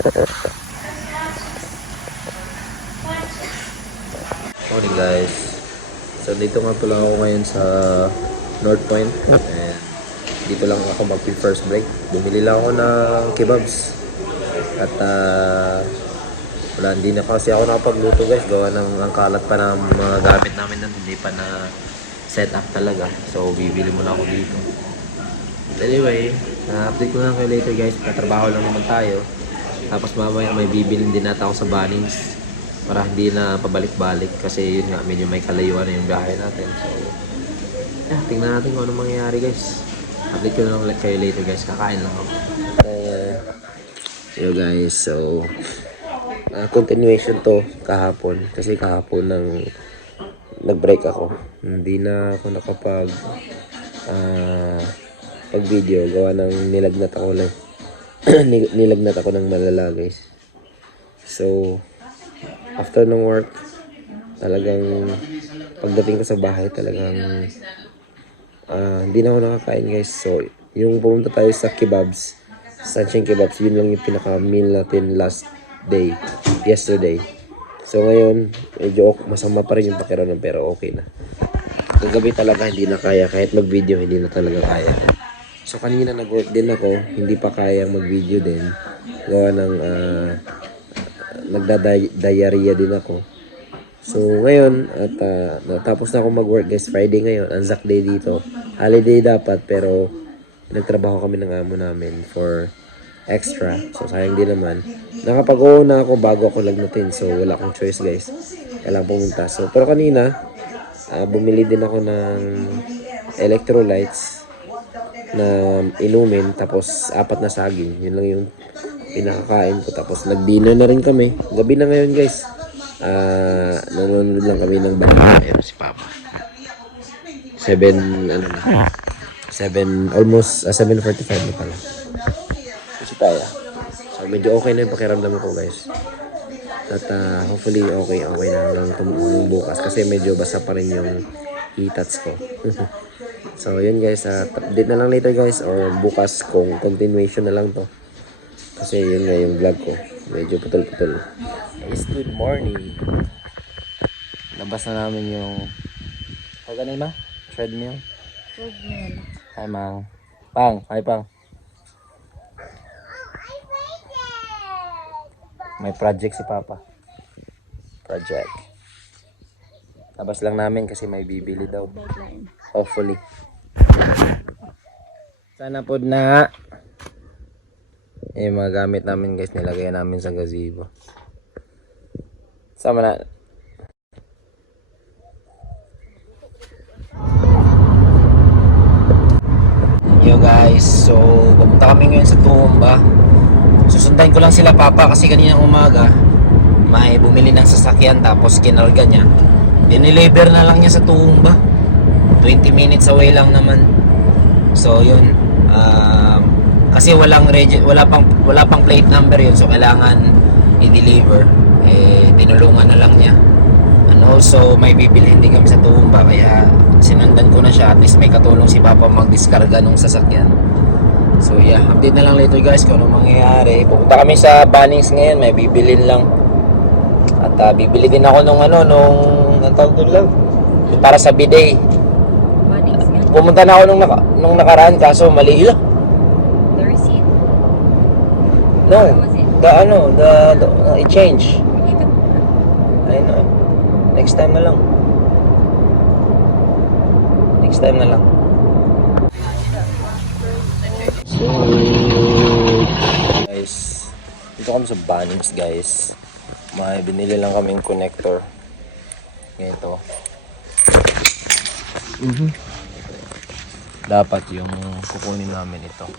Morning guys. So dito nga pala ako ngayon sa North Point. And dito lang ako mag-first break. Bumili lang ako ng kebabs. At wala, hindi na kasi ako nakapagluto guys. Gawa ng ang kalat pa ng mga gamit namin nun. Hindi pa na set up talaga. So bibili muna ako dito. Anyway, update ko lang kayo later guys. Katrabaho lang naman tayo. Tapos mamaya may bibilin din natin ako sa Bunnings. Para hindi na pabalik-balik. Kasi yun nga, medyo may kalayuan na yung biyahe natin. So, tingnan natin kung anong mangyayari guys. Update ko na lang kayo later guys. Kakain lang ako. Hello guys, so continuation to kahapon. Kasi kahapon nag-break ako. Hindi na ako nakapag pag-video. Gawa ng nilagnat ako lang. Nilagnat ako ng malala guys. So, after ng work, talagang pagdating ko sa bahay, talagang hindi na ako nakakain guys. So, yung pumunta tayo sa kebabs, Sunshine Kebabs, yun lang yung pinaka-meal natin last day, yesterday. So, ngayon, medyo masama pa rin yung pakiramdam pero okay na. Kagabi talaga hindi na kaya, kahit mag-video hindi na talaga kaya. So, kanina nag-work din ako, hindi pa kaya mag-video din. Gawa ng nagda-diarrhea din ako. So, ngayon, at natapos na ako mag-work guys. Friday ngayon, Anzac Day dito. Holiday dapat, pero nagtrabaho kami ng amo namin for extra. So, sayang din naman. Nakapag-oo na ako bago ako lagnatin. So, wala akong choice guys. Kailangan pumunta. So, pero kanina, bumili din ako ng electrolytes na inumin. Tapos, 4 na saging. Yun lang yung pinakakain ko. Tapos nag-dinner na rin kami. Gabi na ngayon guys. Nanonood lang kami ng balita. Ayan si Papa. 7 almost 7:45 na pala. Kasi tayo. So medyo okay na yung pakiramdam ko guys. At hopefully okay na lang bukas. Kasi medyo basa pa rin yung itats ko. So yun guys. Update na lang later guys. Or bukas kung continuation na lang to. Kasi yun nga yung vlog ko. Medyo putol-putol. Guys, good morning. Labas na namin yung... Ganun ba? Treadmill? Treadmill. Hi, Mang. Pang. Hi, Pang. May project si Papa. Project. Labas lang namin kasi may bibili daw. Hopefully. Sana po na... yung mga gamit namin guys, nilagay namin sa gazebo. Sama na. Yo guys, so pumunta kami ngayon sa Tumba. Susundan ko lang sila Papa kasi kaninang umaga may bumili ng sasakyan tapos kinarga niya. Diniliver na lang niya sa Tumba. 20 minutes away lang naman. So yun, kasi wala pang plate number yun, so kailangan i-deliver. Tinulungan na lang niya. And also may bibilhin din kami sa Tumba, kaya sinundan ko na siya. At least may katulong si Papa magdiskarga nung sasakyan. So yeah, update na lang later guys kung anong mangyayari. Pupunta kami sa Bunnings ngayon, may bibilin lang. At bibili din ako nung tawag doon lang, para sa bidet. Pumunta na ako nung nakaraan kaso mali lang. No, i-change. I know. Next time na lang. So, guys, dito kami sa Bunnings guys. May binili lang kaming connector. Ito. Dapat yung kukunin namin ito.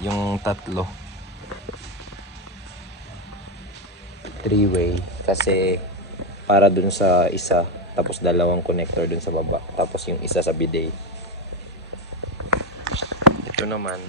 Yung tatlo 3-way kasi para dun sa isa, tapos dalawang connector dun sa baba, tapos yung isa sa bidet. Ito naman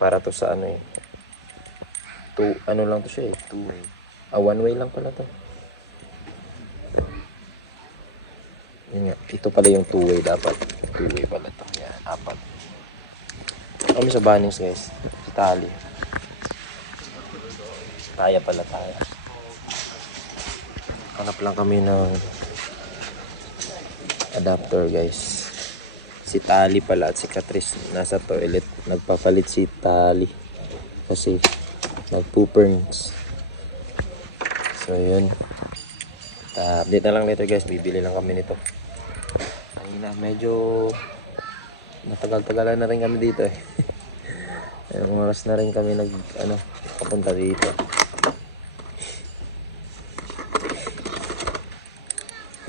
para to sa lang to siya 2-way. 1-way lang pala to. Yun nga, ito pala yung 2-way dapat. 2-way pala to. Yan, 4. Kami sa Bunnings guys, sa tali. Taya pala, taya. Hanap lang kami ng adapter, guys. Si Tali pala at si Catrice nasa toilet. Nagpapalit si Tali kasi nagpooperns. So yun. Update na lang later, guys. Bibili lang kami nito. Kanina medyo matagal-tagalan na rin kami dito eh. Ayong oras na rin kami papunta dito.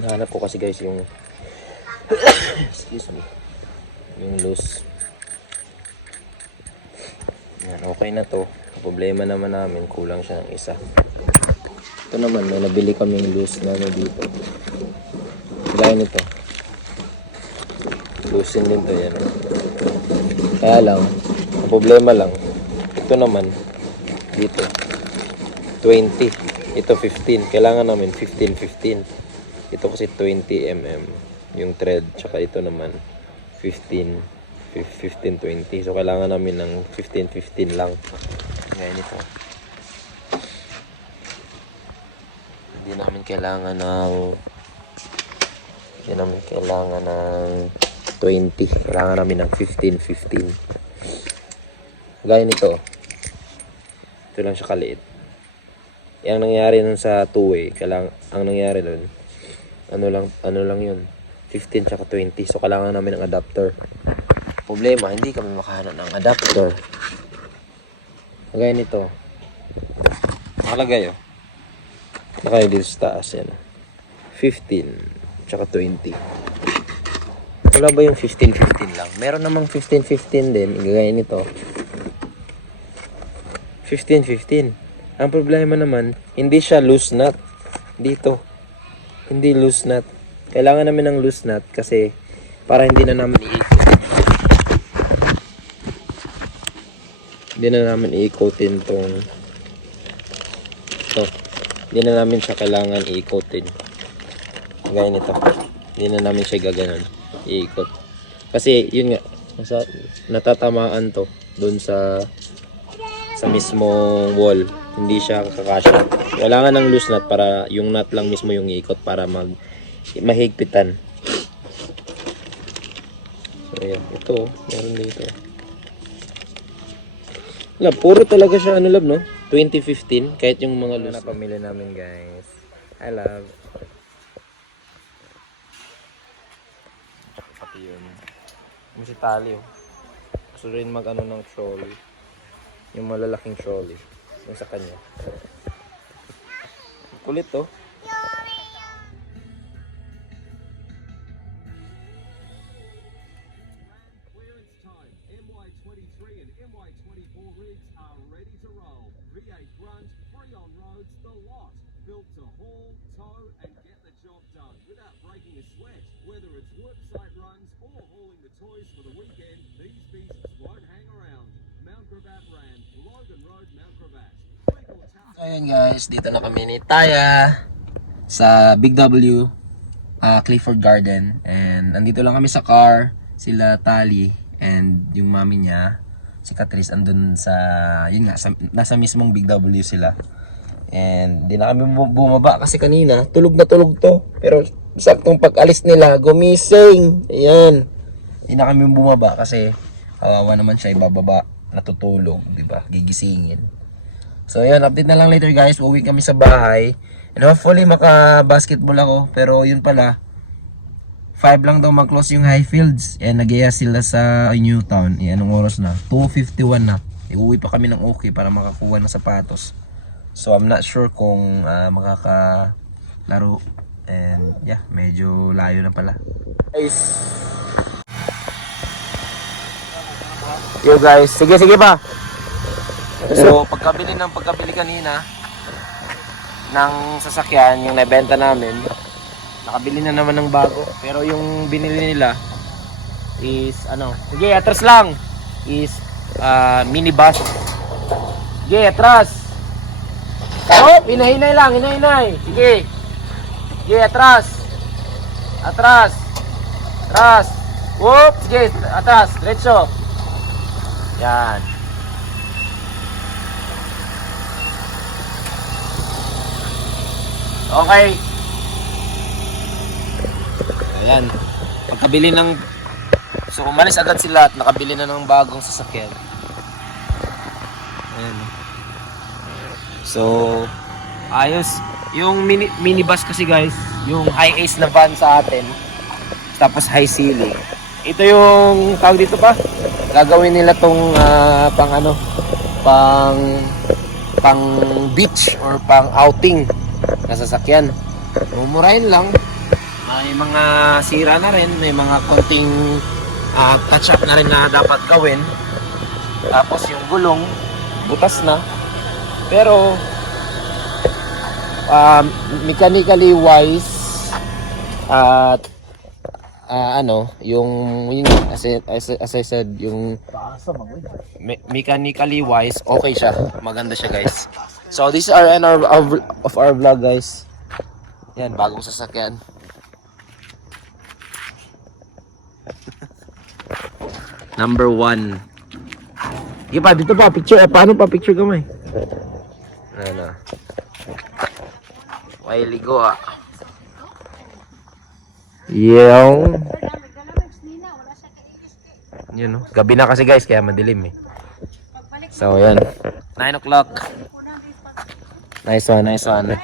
Nahanap ko kasi, guys, yung excuse me, yung loose. Yan, okay na to. Ang problema naman namin, kulang siya ng isa. Ito naman, may nabili kaming loose na dito. Gaya nito. Loosen din to, yan. Kaya lang, ang problema lang, ito naman, dito, 20. Ito 15. Kailangan namin 15-15. Ito kasi 20 mm yung thread. Tsaka ito naman, 15-20. So, kailangan namin ng 15-15 lang. Gaya nito. Hindi namin kailangan ng 20. Kailangan namin ng 15-15. Gaya nito. Ito lang siya kaliit. Yang nangyari nun sa two-way, ang nangyari nun, ano lang yun, 15 tsaka 20. So, kailangan namin ng adapter. Problema, hindi kami makahanap ng adapter. Gaya nito. Nakalagay, oh. Nakalagay dito sa taas, yan. 15 tsaka 20. Wala ba yung 15-15 lang? Meron namang 15-15 din. Gaya nito. 15-15. Ang problema naman, hindi siya loose nut. Dito. Hindi loose nut. Kailangan namin ng loose nut kasi para hindi na namin i-coatin tong ito. Hindi na namin siya kailangan i-coatin. Gaya nito. Hindi na namin siya gaganon. I-ikot. Kasi yun nga, natatamaan to doon sa mismong wall. Hindi siya kakasya. Kailangan ng loose nut para yung nut lang mismo yung iikot para mahigpitan. So, ayan. Ito, meron dito. Lab, puro talaga siya, lab, no? 2015, kahit yung mga loose na pamilya namin, guys. I love. Pati yun. Yung si Tali, oh. Gusto rin ng trolley. Yung malalaking trolley. Yung sa kanya. Kulit, oh. MY23 and MY24 rigs are ready to roll. V8 grunt, free on roads, the lot. Built to haul, tow and get the job done without breaking a sweat. Whether it's worksite runs or hauling the toys for the weekend, these beasts won't hang around. Mount Gravatt Ram, Logan Road, Mount Gravatt. So ayan, guys, dito na kami ni Taya sa Big W, Clifford Garden. And nandito lang kami sa car, sila Tali and yung mami niya, si Catrice, andun sa, yun nga, nasa mismong Big W sila. And di na kami bumaba kasi kanina, tulog na tulog to. Pero saktong pag-alis nila, gumising. Ayan. Di na kami bumaba kasi kawawa naman siya ibababa, natutulog, di ba? Gigisingin. So ayan, update na lang later, guys. Uuwi kami sa bahay. And hopefully maka-basketball ako. Pero yun pala, 5 lang daw mag-close yung Highfields. And nag-iya sila sa Newtown. Anong oras na? 2:51 na. Iuwi pa kami ng okay para makakuha ng sapatos. So I'm not sure kung makakalaro. And yeah, medyo layo na pala. Guys. Yo guys, sige pa. So pagkabili kanina ng sasakyan, yung nabenta namin, nakabili na naman ng bago. Pero yung binili nila is sige, atras lang. Is minibus. Sige, atras. Oh, hinahinay lang, hinahinay. Sige. Sige, atras. Atras. Atras. Whoop, sige, atras, diretso. Yan. Okay. Ayan. Pagkabili ng... So, umalis agad sila at nakabili na ng bagong sasakyan. Ayan. So, ayos. Yung minibus kasi guys, yung high ace na van sa atin, tapos high ceiling. Ito yung tawag dito pa. Gagawin nila tong pang beach or pang outing na sasakyan. Mumurahin lang. May mga sira na rin, may mga konting touch up na rin na dapat gawin. Tapos yung gulong butas na. Pero mechanically wise at yung as I said, yung mechanically wise, okay siya. Maganda siya, guys. So this is our end of our vlog, guys. Yan, bagong sasakyan. Number 1. Sige pa, dito pa, picture. Paano pa picture kamay? Ano? May ligo Yung yun, no? Gabi na kasi guys, kaya madilim eh. So yan, 9 o'clock. Nice one.